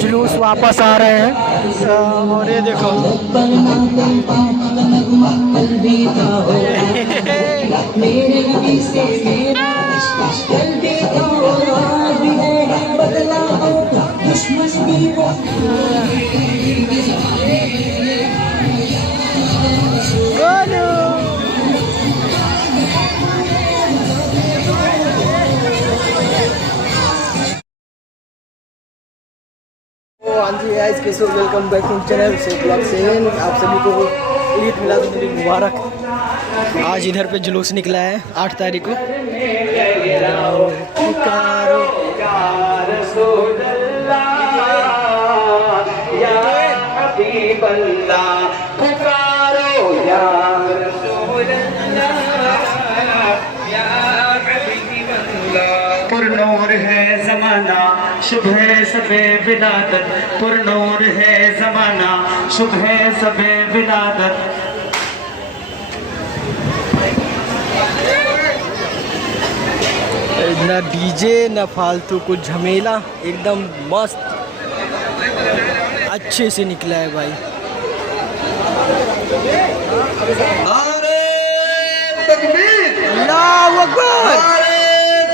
जुलूस वापस आ रहे हैं और ये देखो हाँ जी गाइस, कैसे हो? वेलकम बैक टू चैनल से ब्लॉग 7। आप सभी को ईद मिलाद मुबारक। आज इधर पे जुलूस निकला है 8 तारीख को। पुकारो या हबीब अल्लाह, पुकारो या रसूल अल्लाह, या हबीब अल्लाह। पुरनूर है ज़माना, सुबह सबे विलादत, पुरनूर है ज़माना, सुबह सबे विलादत। ना डीजे ना फालतू कुछ झमेला, एकदम मस्त अच्छे से निकला है भाई। नारे तकबीर, अल्लाहु अकबर, नारे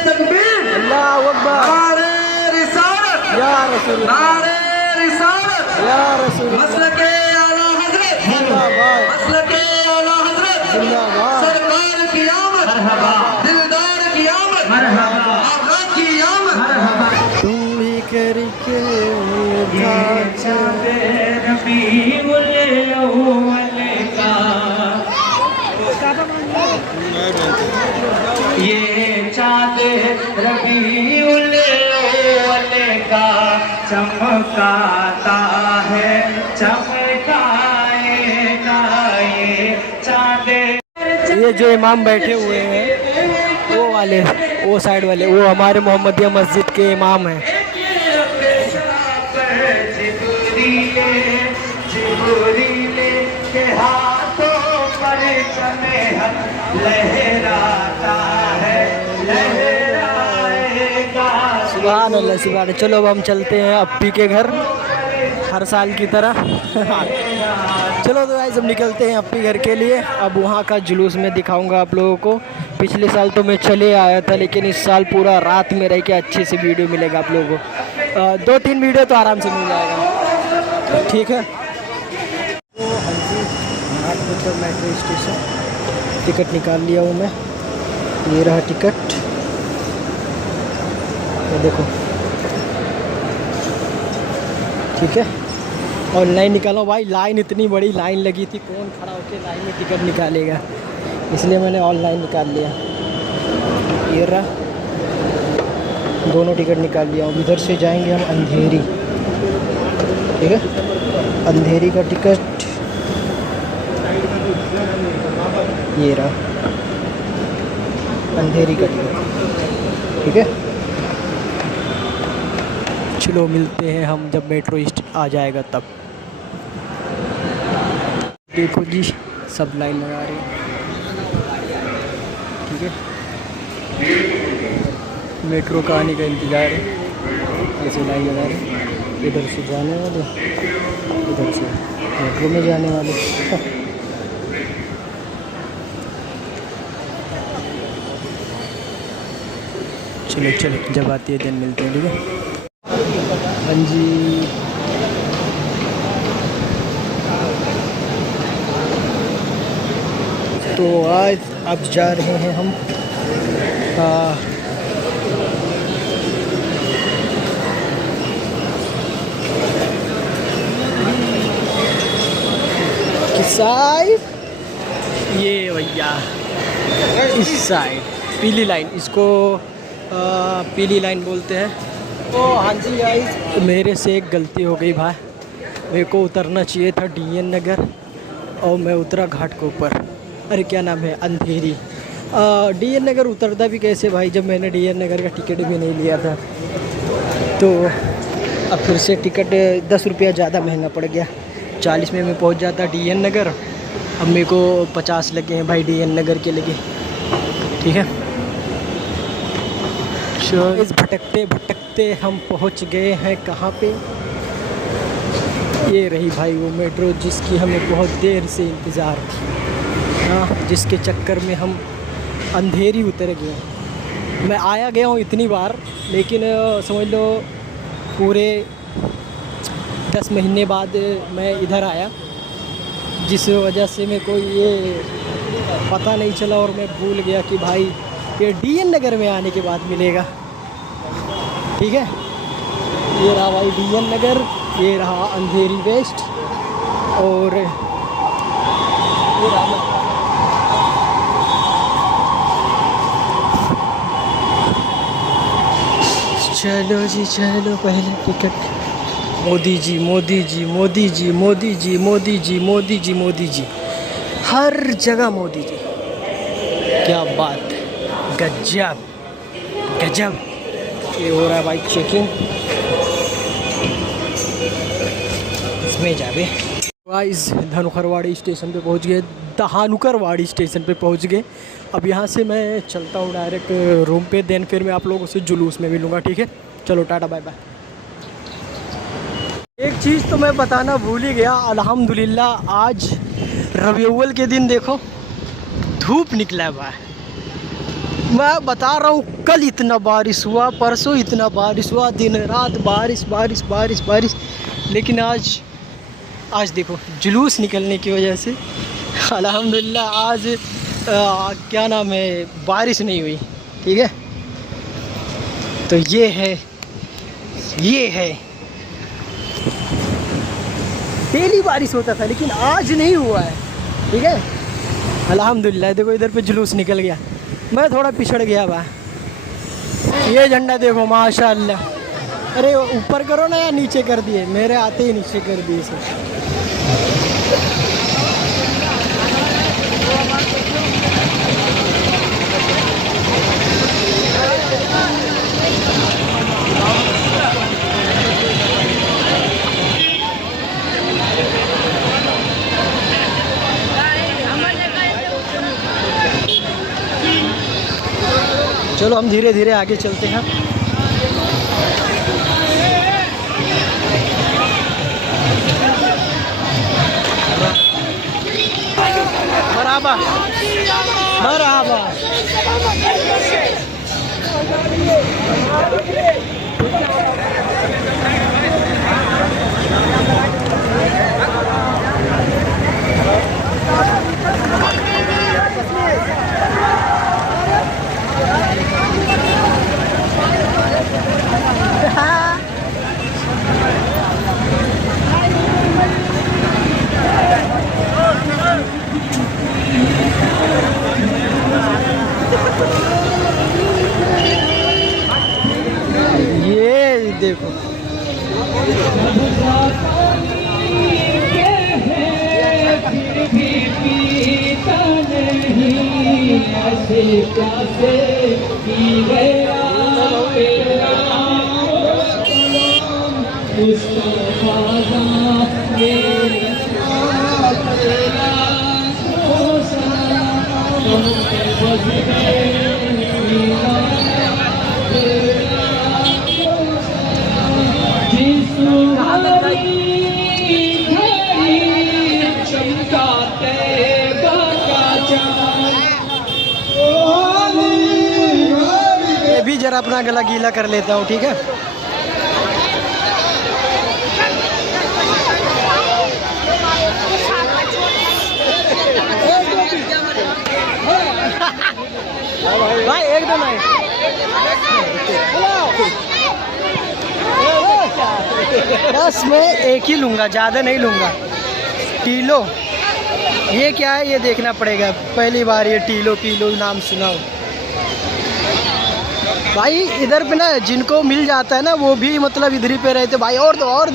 तकबीर, अल्लाहु अकबर, नारे रिसालत या रसूल, नारे रिसालत या रसूल, मसलके आला हज़रत जिंदाबाद, मसलके आला हज़रत जिंदाबाद, सरकार की आमद मरहबा, दिलदार की आमद मरहबा, आका की आमद मरहबा। तुम भी करके ये चाँद रबीउल अव्वल का चमकाता है, चमकाएगा ये चाँद। ये जो इमाम बैठे हुए हैं वो वाले, वो साइड वाले, वो हमारे मोहम्मदिया मस्जिद के इमाम हैं। के हाथों पर लहराता है, लहराएगा। सुभान अल्लाह, सुभान अल्लाह। चलो अब हम चलते हैं अप्पी के घर हर साल की तरह। चलो तो गाइस, हम निकलते हैं अप्पी घर के लिए। अब वहाँ का जुलूस मैं दिखाऊंगा आप लोगों को। पिछले साल तो मैं चले आया था, लेकिन इस साल पूरा रात में रह के अच्छे से वीडियो मिलेगा आप लोगों को। 2-3 वीडियो तो आराम से मिल जाएगा, ठीक है। मेट्रो स्टेशन टिकट निकाल लिया हूँ मैं, ये रहा टिकट, ये देखो, ठीक है। ऑनलाइन निकालो भाई, लाइन इतनी बड़ी लाइन लगी थी, कौन खड़ा होकर लाइन में टिकट निकालेगा, इसलिए मैंने ऑनलाइन निकाल लिया। ये रहा, दोनों टिकट निकाल लिया हूँ। इधर से जाएंगे हम अंधेरी, ठीक है। अंधेरी का टिकट ये रहा, अंधेरी का टिकट, ठीक है। चलो मिलते हैं हम जब मेट्रो आ जाएगा तब। देखो जी, सब लाइन लगा रहे हैं, ठीक है। मेट्रो का आने का इंतज़ार है, ऐसे लाइन लगा रहे हैं। इधर से जाने वाले, इधर से मेट्रो में जाने वाले। चलो चलो, जब आती है दिन मिलते हैं, ठीक है। हाँ जी, तो आज अब जा रहे हैं हम किस साइड, ये भैया इस साइड पीली लाइन, इसको पीली लाइन बोलते हैं। तो हाँ जी गाइस, मेरे से एक गलती हो गई भाई, मेरे को उतरना चाहिए था DN नगर और मैं उतरा घाट के ऊपर, अरे क्या नाम है, अंधेरी। DN नगर उतरता भी कैसे भाई, जब मैंने DN नगर का टिकट भी नहीं लिया था। तो अब फिर से टिकट 10 रुपया ज़्यादा महंगा पड़ गया। 40 में मैं पहुंच जाता DN नगर अब मेरे को 50 लगे हैं भाई DN नगर के लगे, ठीक है। इस भटकते भटकते हम पहुंच गए हैं कहाँ पे। ये रही भाई वो मेट्रो जिसकी हमें बहुत देर से इंतज़ार थी, हाँ, जिसके चक्कर में हम अंधेरी उतर गए। मैं आया गया हूँ इतनी बार, लेकिन समझ लो पूरे 10 महीने बाद मैं इधर आया, जिस वजह से मेरे को ये पता नहीं चला और मैं भूल गया कि भाई ये DN नगर में आने के बाद मिलेगा, ठीक है। ये रहा भाई DN नगर, ये रहा अंधेरी वेस्ट, और ये रहा चलो जी चलो पहले टिकट। मोदी जी मोदी जी मोदी जी मोदी जी मोदी जी मोदी जी मोदी जी, हर जगह मोदी जी, क्या बात है, गजब गजब। ये हो रहा है भाई चेकिंग, इसमें जावे। गाइस धनुकरवाड़ी स्टेशन पे पहुंच गए, दहानुकरवाड़ी स्टेशन पे पहुंच गए। अब यहाँ से मैं चलता हूँ डायरेक्ट रूम पे, देन फिर मैं आप लोगों से जुलूस में मिलूँगा, ठीक है। चलो टाटा बाय बाय। एक चीज़ तो मैं बताना भूल ही गया, अल्हम्दुलिल्लाह आज रबीउल अव्वल के दिन देखो धूप निकला हुआ है। मैं बता रहा हूँ कल इतना बारिश हुआ, परसों इतना बारिश हुआ, दिन रात बारिश बारिश बारिश बारिश, लेकिन आज देखो जुलूस निकलने की वजह से अल्हम्दुलिल्लाह आज क्या नाम है, बारिश नहीं हुई, ठीक है। तो ये है डेली बारिश होता था लेकिन आज नहीं हुआ है, ठीक है। अल्हम्दुलिल्लाह देखो इधर पे जुलूस निकल गया, मैं थोड़ा पिछड़ गया बा। ये झंडा देखो माशाल्लाह, अरे ऊपर करो ना या नीचे कर दिए, मेरे आते ही नीचे कर दिए इसे। चलो हम धीरे धीरे आगे चलते हैं। मरहबा मरहबा। ये देखो जरा अपना गला गीला कर लेता हूँ, ठीक है। भाई एक दो नहीं, बस मैं एक ही लूँगा, ज़्यादा नहीं लूँगा। टीलो ये क्या है ये देखना पड़ेगा, पहली बार ये टीलो नाम सुना हो भाई। इधर पे ना जिनको मिल जाता है ना वो भी मतलब इधर ही पे रहते भाई। और दो और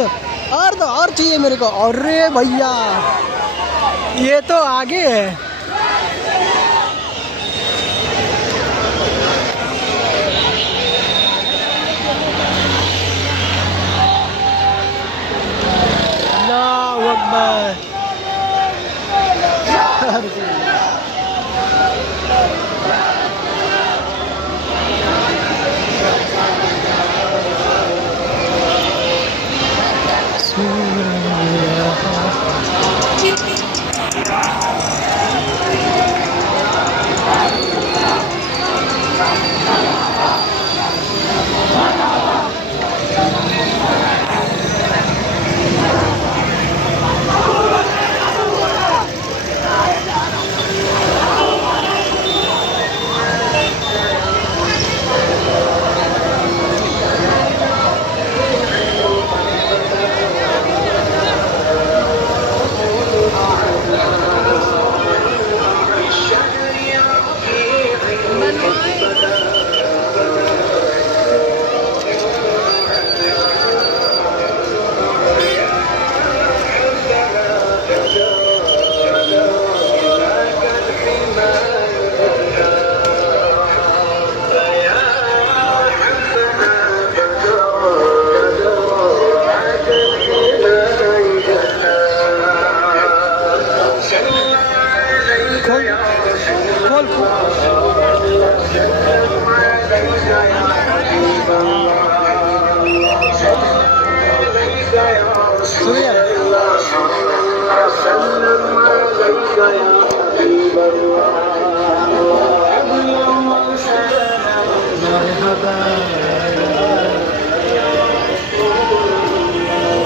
चाहिए मेरे को। अरे भैया ये तो आगे है। अल्लाहू अकबर।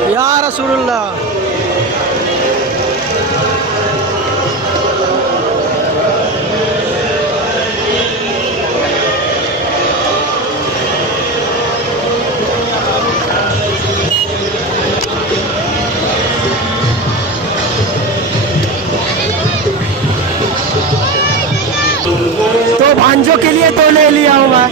या रसूलुल्लाह। तो भांजों के लिए तो ले लिया हूँ मैं।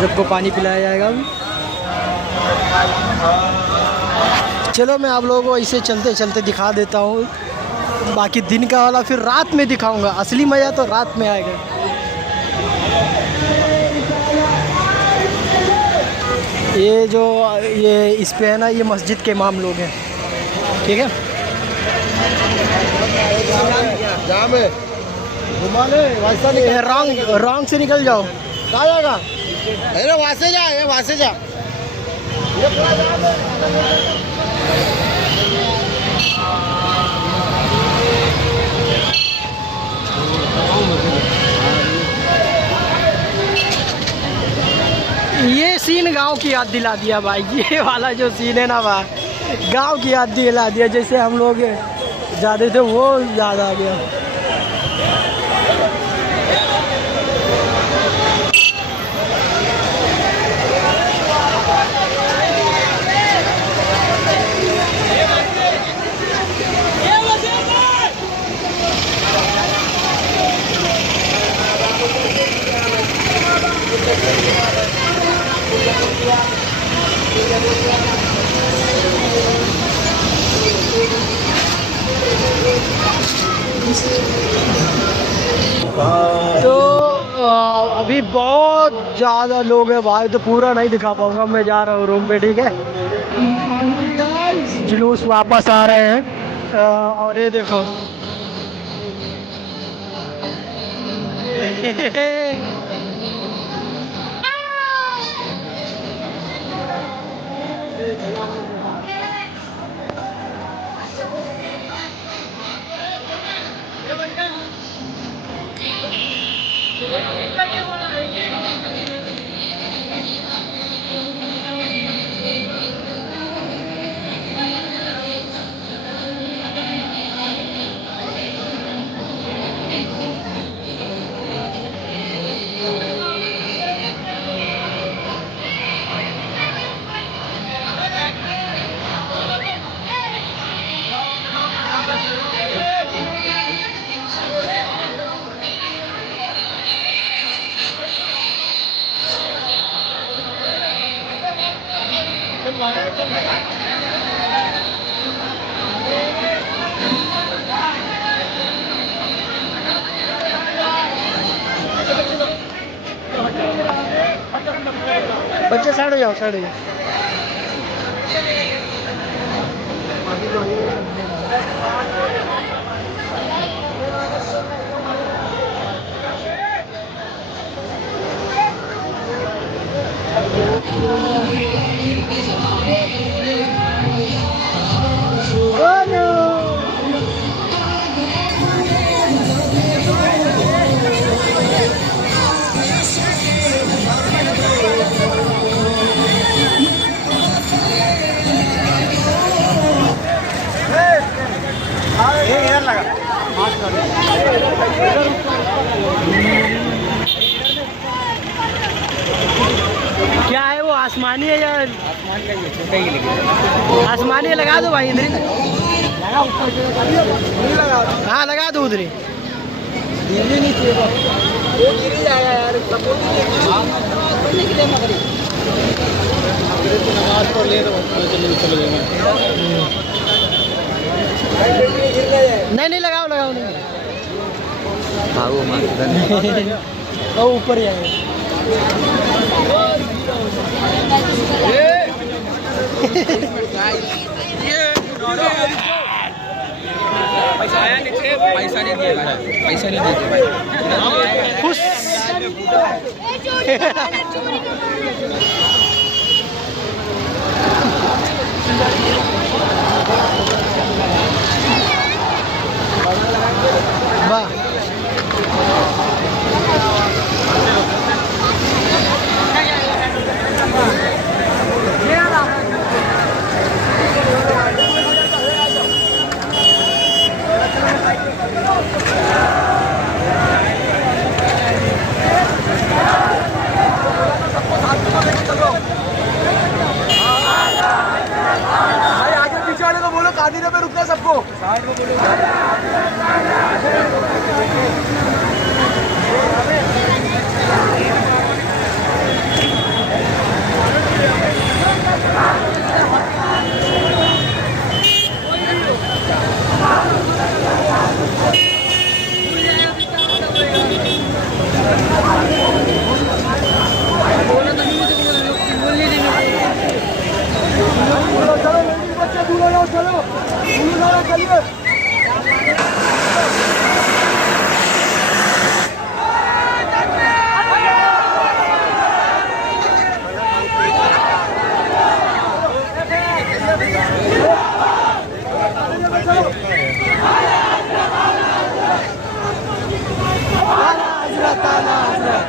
सबको पानी पिलाया जाएगा अभी। चलो मैं आप लोगों को इसे चलते चलते दिखा देता हूँ, बाकी दिन का वाला फिर रात में दिखाऊंगा। असली मज़ा तो रात में आएगा। ये इस पे है ना, ये मस्जिद के इमाम लोग हैं, ठीक है। जाम है, घुमा ले वैसा नहीं, रॉन्ग से निकल जाओ, कहाँ जाएगा? अरे वहाँ से जा, ये वहाँ से जा। ये सीन गांव की याद दिला दिया भाई। ये वाला जो सीन है ना भाई, गांव की याद दिला दिया। जैसे हम लोग जाते थे वो याद आ गया। तो अभी बहुत ज़्यादा लोग हैं भाई, तो पूरा नहीं दिखा पाऊंगा। मैं जा रहा हूँ रूम पे, ठीक है। जुलूस वापस आ रहे हैं। और ये देखो बच्चे साइड हो जाओ, साइड हो जाओ। आसमानी है या आसमान का ये छोटा ही लगे। आसमानी है? लगा दो भाई इधर ही। लगा ऊपर नहीं लगा। हाँ लगा दो उधर ही। गिरनी नहीं चाहिए वो गिर ही जाएगा यार। सपोर्ट करने के लिए मगर नमाज पढ़ ले तो चले जाएंगे। नहीं नहीं लगाओ लगाओ नहीं। वो वो ऊपर ही आएगा। पैसा नहीं दिएगा। पैसा नहीं देते खुश। वाह बोलो कादीरे पे रुकना सबको। साइड में बोलो। Taala Hazrat.